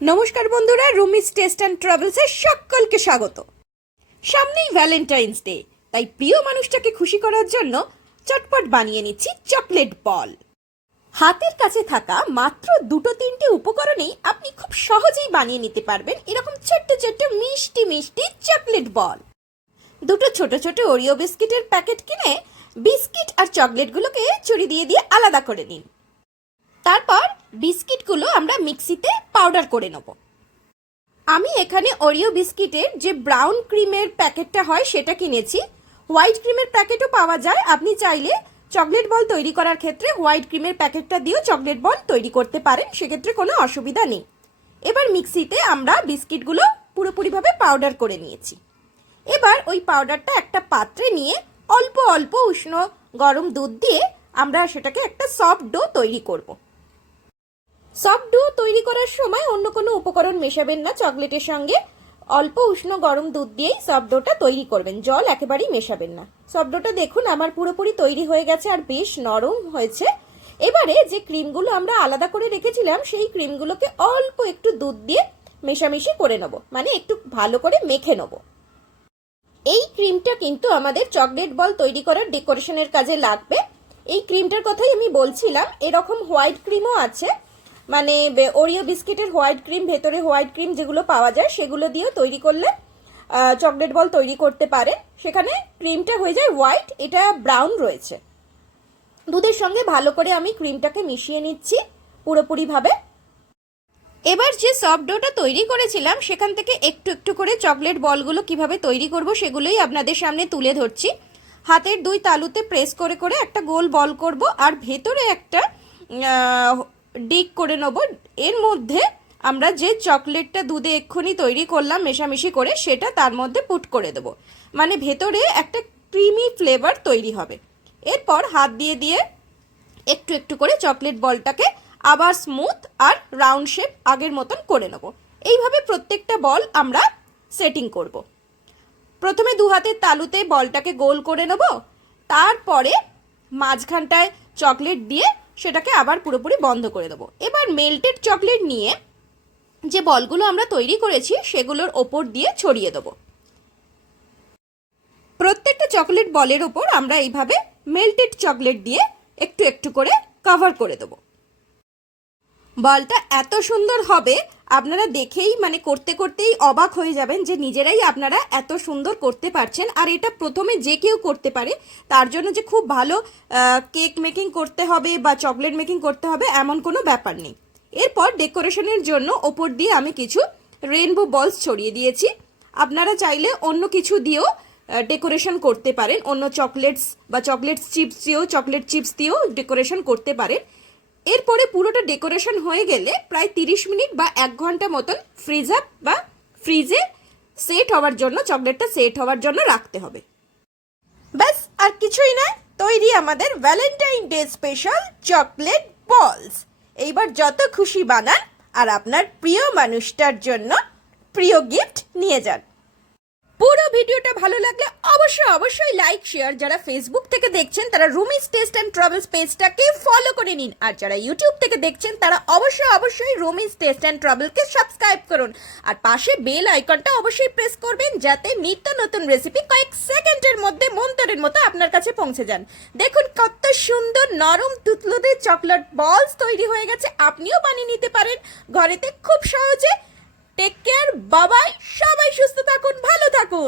নমস্কার বন্ধুরা, রুমিস taste and ট্রাভেলসের সকলকে স্বাগত। সামনেই ভ্যালেন্টাইন্স ডে তাই প্রিয় মানুষটাকে খুশি করার জন্য চটপট বানিয়ে নিচ্ছি চকলেট বল। হাতের কাছে থাকা মাত্র দুটো তিনটে উপকরণেই আপনি খুব সহজেই বানিয়ে নিতে পারবেন এরকম ছোট্ট ছোট্ট মিষ্টি মিষ্টি চকলেট বল। দুটো ছোট ছোট ওরিও বিস্কিটের প্যাকেট কিনে বিস্কিট আর চকলেটগুলোকে চুরি দিয়ে দিয়ে আলাদা করে নিন। তারপর বিস্কিটগুলো আমরা মিক্সিতে পাউডার করে নেব। আমি এখানে ওরিও বিস্কিটের যে ব্রাউন ক্রিমের প্যাকেটটা হয় সেটা কিনেছি। হোয়াইট ক্রিমের প্যাকেটও পাওয়া যায়। আপনি চাইলে চকলেট বল তৈরি করার ক্ষেত্রে হোয়াইট ক্রিমের প্যাকেটটা দিয়েও চকলেট বল তৈরি করতে পারেন, সেক্ষেত্রে কোনো অসুবিধা নেই। এবার মিক্সিতে আমরা বিস্কিটগুলো পুরোপুরিভাবে পাউডার করে নিয়েছি। এবার ওই পাউডারটা একটা পাত্রে নিয়ে অল্প অল্প উষ্ণ গরম দুধ দিয়ে আমরা সেটাকে একটা সফট ডো তৈরি করব। সফট ডো তৈরি করার সময় অন্য কোনো উপকরণ মেশাবেন না। চকলেটের সঙ্গে অল্প উষ্ণ গরম দুধ দিয়েই সফট ডোটা তৈরি করবেন। জল একেবারেই মেশাবেন না। সফট ডোটা দেখুন, আমার পুরোপুরি তৈরি হয়ে গেছে আর বেশ নরম হয়েছে। এবারে যে ক্রিমগুলো আমরা আলাদা করে রেখেছিলাম, সেই ক্রিমগুলোকে অল্প একটু দুধ দিয়ে মেশামেশি করে নেব। মানে একটু ভালো করে মেখে নেব। এই ক্রিমটা কিন্তু আমাদের চকলেট বল তৈরি করার ডেকোরেশনের কাজে লাগবে। এই ক্রিমটার কথাই আমি বলছিলাম, এরকম হোয়াইট ক্রিমও আছে। মানে ওরিও বিস্কিটের হোয়াইট ক্রিম ভেতরে হোয়াইট ক্রিম যেগুলো পাওয়া যায়, সেগুলো দিয়েও তৈরি করলে চকলেট বল তৈরি করতে পারে। সেখানে ক্রিমটা হয়ে যায় হোয়াইট এটা ব্রাউন রয়েছে। দুধের সঙ্গে ভালো করে আমি ক্রিমটাকে মিশিয়ে নিচ্ছি পুরোপুরিভাবে। এবার যে সফট ডোটা তৈরি করেছিলাম, সেখান থেকে একটু একটু করে চকলেট বলগুলো কীভাবে তৈরি করব সেগুলোই আপনাদের সামনে তুলে ধরছি। হাতের দুই তালুতে প্রেস করে করে একটা গোল বল করব, আর ভেতরে একটা ডিক করে নেব। এর মধ্যে আমরা যে চকলেটটা দুধে এক্ষুনি তৈরি করলাম, মেশামেশি করে, সেটা তার মধ্যে পুট করে দেব। মানে ভেতরে একটা ক্রিমি ফ্লেভার তৈরি হবে। এরপর হাত দিয়ে দিয়ে একটু একটু করে চকলেট বলটাকে আবার স্মুথ আর রাউন্ড শেপ আগের মতন করে নেব। এইভাবে প্রত্যেকটা বল আমরা সেটিং করব। প্রথমে দু হাতের তালুতে বলটাকে গোল করে নেব। তারপরে মাঝখানটায় চকলেট দিয়ে সেটাকে আবার পুরোপুরি বন্ধ করে দেবো। এবার মেল্টেড চকলেট নিয়ে যে বলগুলো আমরা তৈরি করেছি, সেগুলোর ওপর দিয়ে ছড়িয়ে দেবো। প্রত্যেকটা চকলেট বলের ওপর আমরা এইভাবে মেল্টেড চকলেট দিয়ে একটু একটু করে কভার করে দেবো। বলটা এত সুন্দর হবে, আপনারা দেখেই মানে করতে করতেই অবাক হয়ে যাবেন যে নিজেরাই আপনারা এত সুন্দর করতে পারছেন। আর এটা প্রথমে যে কেউ করতে পারে, তার জন্য যে খুব ভালো কেক মেকিং করতে হবে বা চকলেট মেকিং করতে হবে, এমন কোনো ব্যাপার নেই। এরপর ডেকোরেশনের জন্য ওপর দিয়ে আমি কিছু রেনবো বলস ছড়িয়ে দিয়েছি। আপনারা চাইলে অন্য কিছু দিয়েও ডেকোরেশন করতে পারেন। অন্য চকলেটস বা চকলেট চিপস দিয়েও, চকলেট চিপস দিয়েও ডেকোরেশন করতে পারেন। এরপরে পুরোটা ডেকোরেশন হয়ে গেলে প্রায় তিরিশ মিনিট বা এক ঘণ্টা মতন ফ্রিজ আপ বা ফ্রিজে সেট হওয়ার জন্য চকলেটটা সেট হওয়ার জন্য রাখতে হবে। ব্যাস, আর কিছুই না তৈরি আমাদের ভ্যালেন্টাইন ডে স্পেশাল চকলেট বলস এইবার যত খুশি বানান, আর আপনার প্রিয় মানুষটার জন্য প্রিয় গিফট নিয়ে যান। পুরো ভিডিওটা ভালো লাগলে অবশ্যই অবশ্যই লাইক শেয়ার যারা ফেসবুক থেকে দেখছেন, তারা রুমিস টেস্ট অ্যান্ড ট্রাভেলস পেজটাকে ফলো করে নিন। আর যারা ইউটিউব থেকে দেখছেন, তারা অবশ্যই অবশ্যই রুমিস টেস্ট অ্যান্ড ট্রাভেলকে সাবস্ক্রাইব করুন। আর পাশে বেল আইকনটা অবশ্যই প্রেস করবেন, যাতে নিত্য নতুন রেসিপি কয়েক সেকেন্ডের মধ্যে মন্তরের মতো আপনার কাছে পৌঁছে যান। দেখুন কত সুন্দর নরম তুতলুদে চকলেট বলস তৈরি হয়ে গেছে। আপনিও বানিয়ে নিতে পারেন। ঘরেতে খুব সহজে টেক কেয়ার বাবাই সবাই সুস্থ থাকুন ভালো থাকুন।